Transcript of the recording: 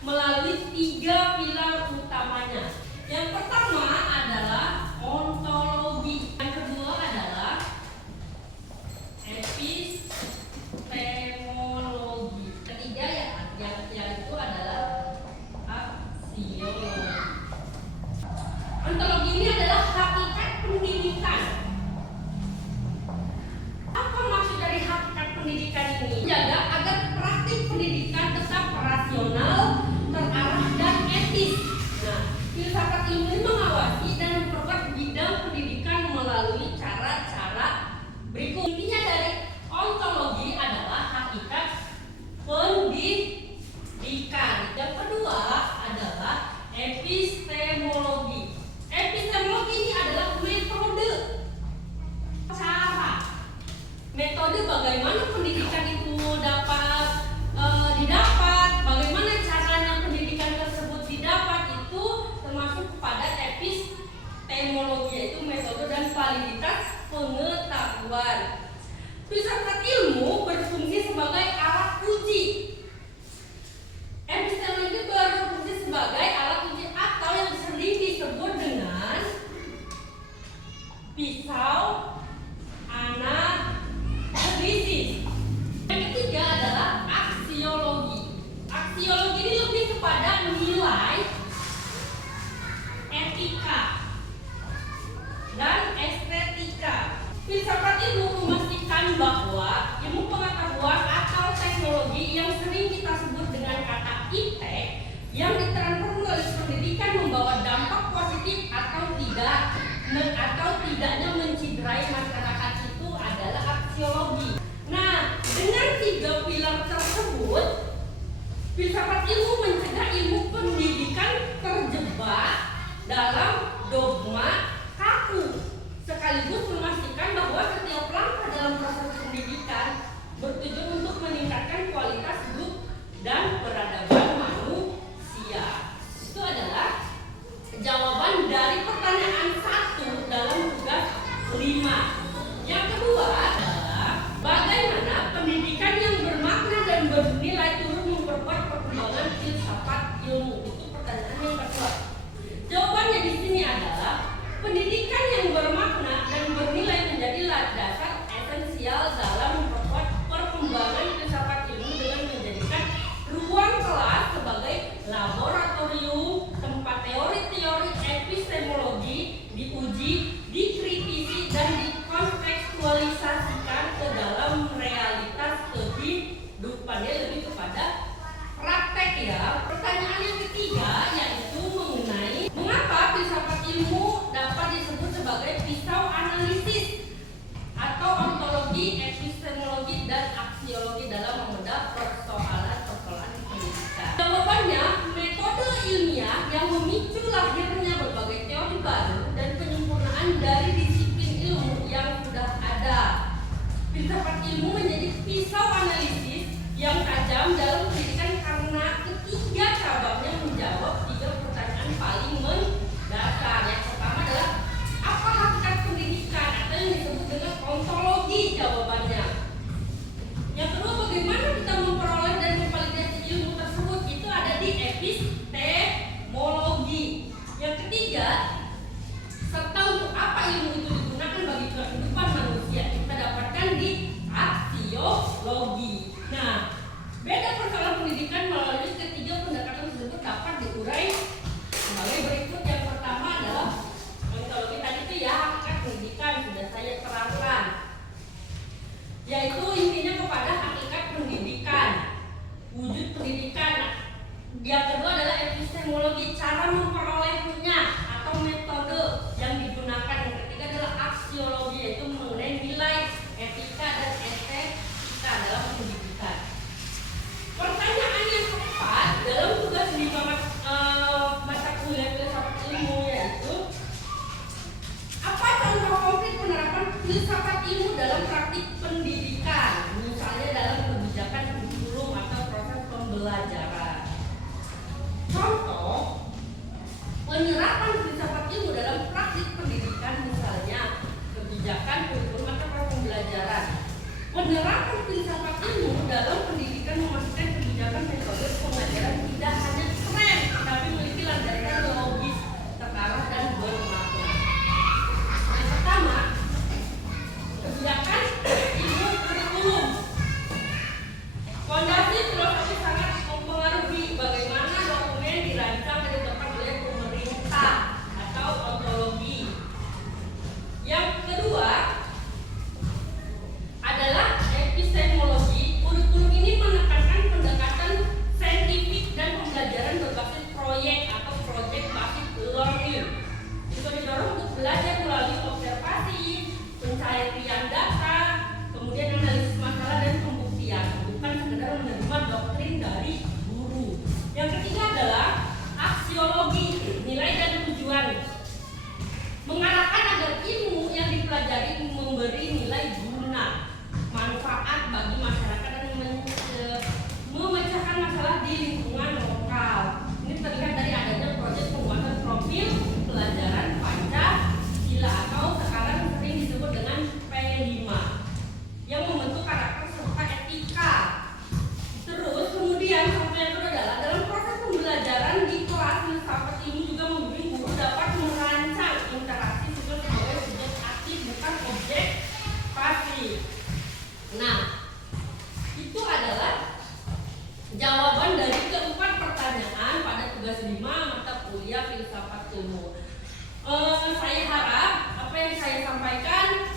melalui 3 pilar utamanya. Yang pertama adalah ontologi, yang kedua adalah epistemologi, ketiga yang itu adalah aksiologi. Ontologi ini adalah hakikat pendidikan. Apa maksud dari hakikat pendidikan ini? Jaga agar praktik pendidikan tetap rasional, terarah dan etis. Nah, filsafat ilmu ini mengawasi dan memperkuat bidang pendidikan melalui cara-cara berikut. Intinya dari ontologi adalah hakikat pendidikan. Yang kedua adalah epistemologi. Epistemologi ini adalah metode bagaimana pendidikan itu dapat didapat, bagaimana caranya pendidikan tersebut didapat, itu termasuk kepada epistemologi, yaitu metode dan validitas pengetahuan. Filsafat ilmu berfungsi sebagai alat uji. Epistemologi berfungsi sebagai alat uji atau yang sering disebut dengan pisau analisis. Yang ketiga adalah aksiologi. Aksiologi ini lebih kepada nilai, etika, dan estetika. Filsafat ilmu memastikan bahwa ilmu pengetahuan atau teknologi yang sering kita sebut dengan kata iptek yang ditransfer melalui pendidikan membawa dampak positif atau tidaknya menciderai masyarakat itu adalah aksiologi. Nah, dengan 3 pilar tersebut, filsafat ilmu mencegah ilmu pendidikan terjebak dalam dogma kaku, sekaligus memastikan bahwa setiap langkah dalam proses pendidikan bertujuan untuk meningkatkan kualitas hidup dan peradaban manusia. Itu adalah jawaban dari pertanyaan 1 dalam tugas 5. Yang kedua adalah bagaimana pendidikan yang bermakna dan bernilai turut memperkuat perkembangan filsafat ilmu. Itu pertanyaan yang kedua. Jawabannya di sini adalah pendidikan yang bermakna dan bernilai menjadi dasar esensial dalam memperkuat perkembangan filsafat ilmu dengan menjadikan ruang kelas sebagai laboratorium tempat teori-teori epistemologi diuji, dikritisi, dan dikontekstualisasikan ke dalam realitas kehidupan. Dia lebih kepada praktek ya. Pertanyaan yang ketiga yaitu mengenai mengapa filsafat ilmu dapat disebut sebagai pisau analisis atau ontologi, epistemologi, dan aksiologi dalam membedah persoalan-persoalan pendidikan. Jawabannya, metode ilmiah yang memicu lahirnya berbagai teori baru dan penyempurnaan dari disiplin ilmu yang sudah ada. Filsafat ilmu menjadi pisau analisis yang tajam dalam pendidikan karena ketiga cabangnya menjawab 3 pertanyaan paling mendasar. Yang pertama adalah apa hakikat pendidikan atau yang disebut dengan ontologi, jawabannya. Yang kedua, bagaimana kita memperoleh dan memvalidasi ilmu tersebut, itu ada di epistemologi. Yang ketiga, serta untuk apa ilmu itu digunakan bagi kehidupan manusia, kita dapatkan di aksiologi. Nah, beda persoalan pendidikan Yang ketiga adalah aksiologi, nilai dan tujuan. Mengarahkan agar ilmu yang dipelajari memberi nilai guna, manfaat bagi masyarakat dan memecahkan masalah di lingkungan lokal. Ini terlihat dari adanya proyek pembuatan profil pelajaran Pancasila atau sekarang sering disebut dengan P5 yang membentuk karakter serta etika. Terus kemudian yang kedua adalah dalam proses pembelajaran di kelas, filsafat ini juga memberi guru dapat merancang interaksi siswa sebagai subjek aktif bukan objek pasif. Nah, itu adalah jawaban dari keempat pertanyaan pada tugas 5 mata kuliah filsafat ilmu. Saya harap apa yang saya sampaikan